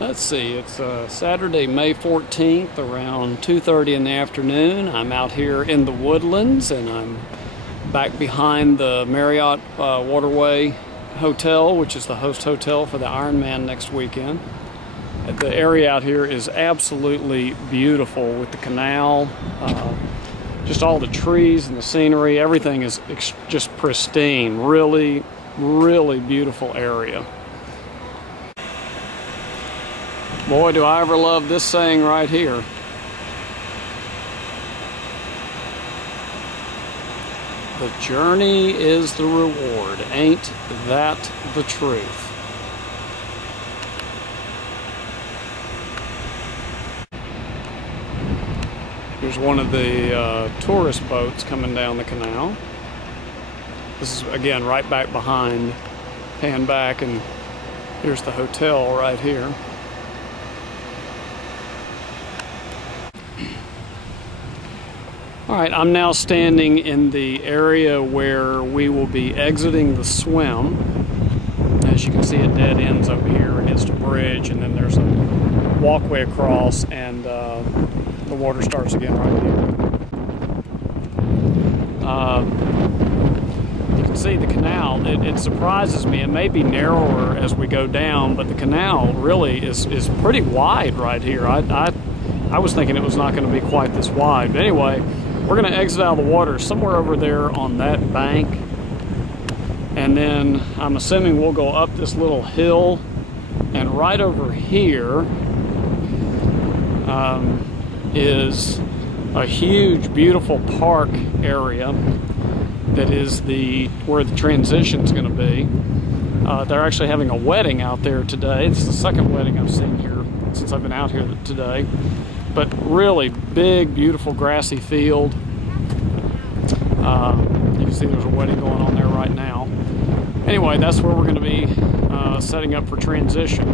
Let's see, it's Saturday, May 14th, around 2:30 in the afternoon. I'm out here in the Woodlands, and I'm back behind the Marriott Waterway Hotel, which is the host hotel for the Ironman next weekend. The area out here is absolutely beautiful with the canal, just all the trees and the scenery. Everything is just pristine. Really, really beautiful area. Boy, do I ever love this saying right here. The journey is the reward. Ain't that the truth? Here's one of the tourist boats coming down the canal. This is, again, right back behind, pan back, and here's the hotel right here. All right, I'm now standing in the area where we will be exiting the swim. As you can see, it dead ends over here against a bridge, and then there's a walkway across, and the water starts again right here. You can see the canal. It surprises me. It may be narrower as we go down, but the canal really is pretty wide right here. I was thinking it was not going to be quite this wide, but anyway. We're going to exit out of the water somewhere over there on that bank, and then I'm assuming we'll go up this little hill, and right over here is a huge, beautiful park area that is where the transition's going to be. They're actually having a wedding out there today. It's the second wedding I've seen here since I've been out here today. But really big, beautiful grassy field. You can see there's a wedding going on there right now. Anyway, that's where we're going to be setting up for transition.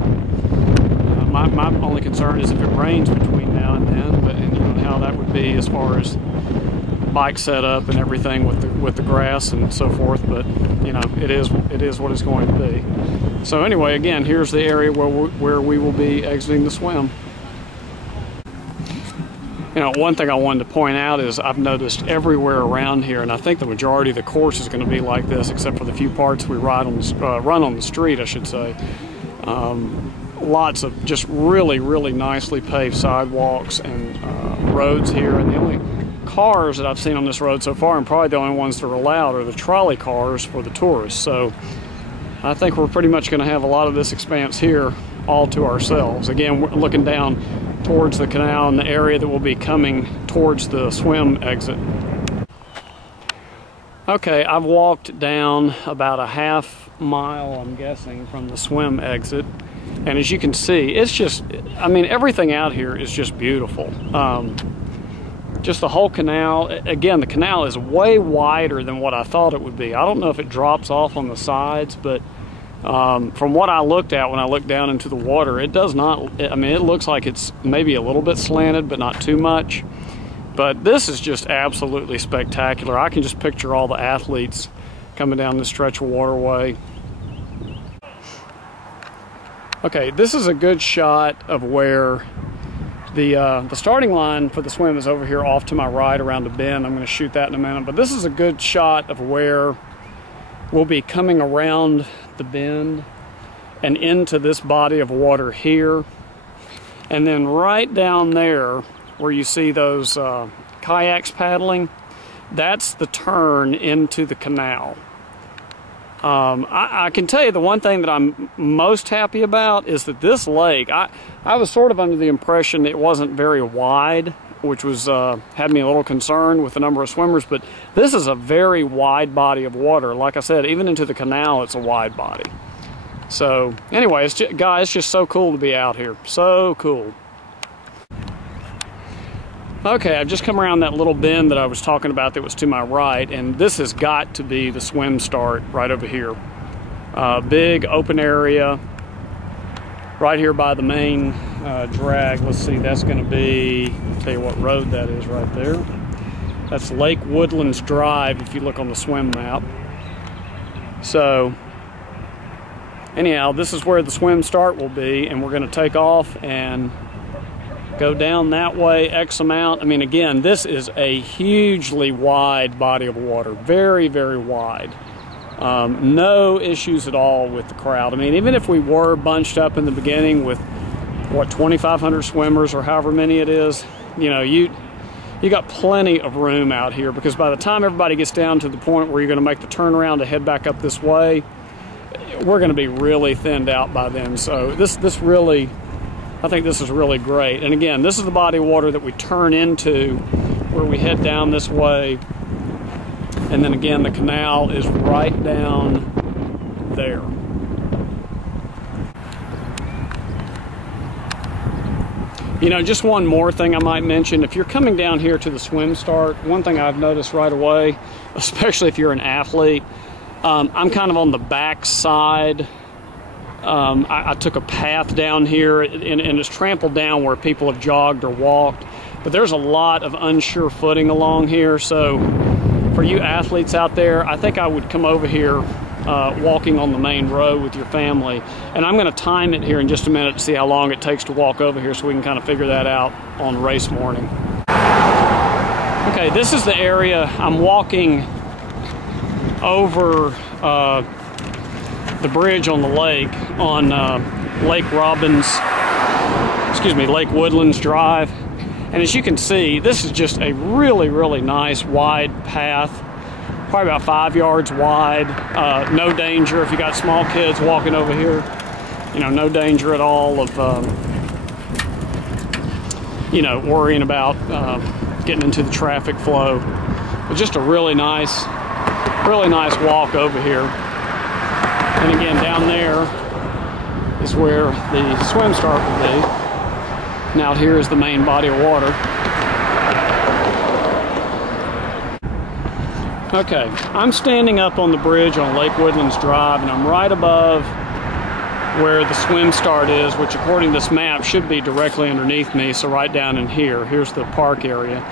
My only concern is if it rains between now and then, and you know how that would be as far as bike setup and everything with the grass and so forth. But you know, it is what it's going to be. So anyway, again, here's the area where we will be exiting the swim. You know, one thing I wanted to point out is I've noticed everywhere around here, and I think the majority of the course is going to be like this, except for the few parts we run on the street, I should say. Lots of just really, really nicely paved sidewalks and roads here, and the only cars that I've seen on this road so far, and probably the only ones that are allowed, are the trolley cars for the tourists. So I think we're pretty much going to have a lot of this expanse here all to ourselves. Again, we're looking down towards the canal and the area that will be coming towards the swim exit. Okay, I've walked down about a half mile, I'm guessing, from the swim exit, and as you can see, it's just, I mean, everything out here is just beautiful. Just the whole canal. Again, the canal is way wider than what I thought it would be. I don't know if it drops off on the sides, but from what I looked at when I looked down into the water, it does not, I mean, it looks like it's maybe a little bit slanted, but not too much. But this is just absolutely spectacular. I can just picture all the athletes coming down this stretch of waterway. Okay, this is a good shot of where the starting line for the swim is over here off to my right around the bend. I'm going to shoot that in a minute. But this is a good shot of where we'll be coming around the bend and into this body of water here, and then right down there where you see those kayaks paddling, that's the turn into the canal. I can tell you the one thing that I'm most happy about is that this lake, I was sort of under the impression it wasn't very wide, which was had me a little concerned with the number of swimmers, but this is a very wide body of water. Like I said, even into the canal, it's a wide body. So anyway, guys, it's just so cool to be out here. So cool. Okay, I've just come around that little bend that I was talking about that was to my right, and this has got to be the swim start right over here. Big open area right here by the main drag. Let's see, that's going to be, I'll tell you what road that is right there. That's Lake Woodlands Drive if you look on the swim map. So anyhow, this is where the swim start will be, and we're going to take off and go down that way X amount. I mean, again, this is a hugely wide body of water, very, very wide. No issues at all with the crowd. I mean, even if we were bunched up in the beginning with, what, 2,500 swimmers or however many it is, you know, you got plenty of room out here, because by the time everybody gets down to the point where you're going to make the turnaround to head back up this way, we're going to be really thinned out by then. So this really, I think this is really great. And again, this is the body of water that we turn into where we head down this way. And then again, the canal is right down there. You know, just one more thing I might mention. If you're coming down here to the swim start, one thing I've noticed right away, especially if you're an athlete, I'm kind of on the back side. I took a path down here, and it's trampled down where people have jogged or walked. But there's a lot of unsure footing along here. So for you athletes out there, I think I would come over here walking on the main road with your family. And I'm going to time it here in just a minute to see how long it takes to walk over here, so we can kind of figure that out on race morning. Okay, this is the area I'm walking over the bridge on the lake, on Lake Woodlands Drive. And as you can see, this is just a really, really nice wide path, probably about 5 yards wide. No danger if you got small kids walking over here. You know, no danger at all of you know, worrying about getting into the traffic flow. But just a really nice walk over here. And again, down there is where the swim start will be. And out here is the main body of water. Okay, I'm standing up on the bridge on Lake Woodlands Drive, and I'm right above where the swim start is, which according to this map should be directly underneath me, so right down in here. Here's the park area.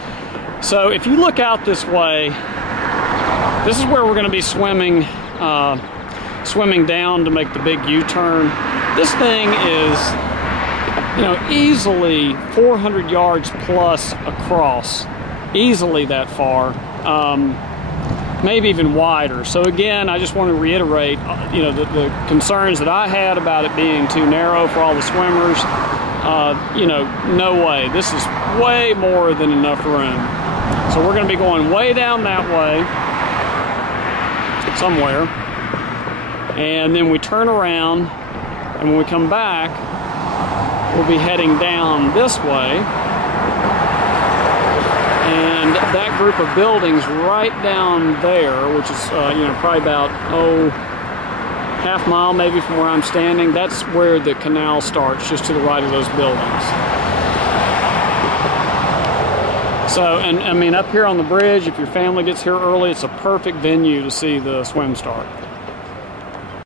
So if you look out this way, this is where we're going to be swimming, swimming down to make the big U-turn. This thing is, you know, easily 400 yards plus across, easily that far, maybe even wider. So again, I just want to reiterate, you know, the concerns that I had about it being too narrow for all the swimmers. You know, no way. This is way more than enough room. So we're going to be going way down that way, somewhere, and then we turn around, and when we come back, we'll be heading down this way, and that group of buildings right down there, which is you know, probably about half mile maybe from where I'm standing, that's where the canal starts, just to the right of those buildings. So, and I mean, up here on the bridge, if your family gets here early, it's a perfect venue to see the swim start.